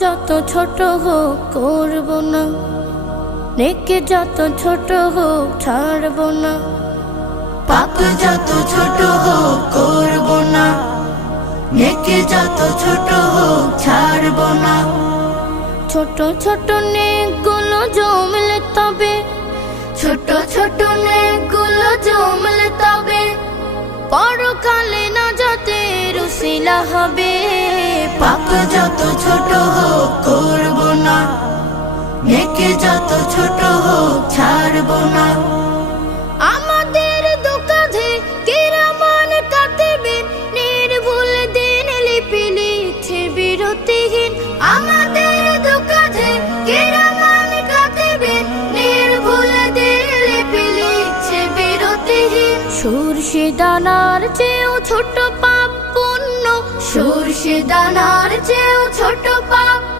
যত ছোট হোক করব না, নেকি যত ছোট হোক ছাড়ব না। পাপ যত ছোট হোক করব না, নেকি যত ছোট হোক ছাড়ব না। ছোট ছোট নেকগুলো জমলে তবে, ছোট ছোট নেকগুলো জমলে তবে পরকালে নাজাতের উসিলা হবে। পাপ যত ছোট হোক করব না, নেকি যত ছোট হোক ছাড়ব না। আমাদের দুকাধে কিরামান কাতিবিন নির্ভুল দিন লিপি লিখছে বিরতিহীন। আমাদের দুকাধে কিরামান কাতিবিন নির্ভুল দিন লিপি লিখছে বিরতিহীন। সরষে দানার চেয়েও ছোট পাপ পুণ্য, সরষে দানার চেয়েও ছোট পাপ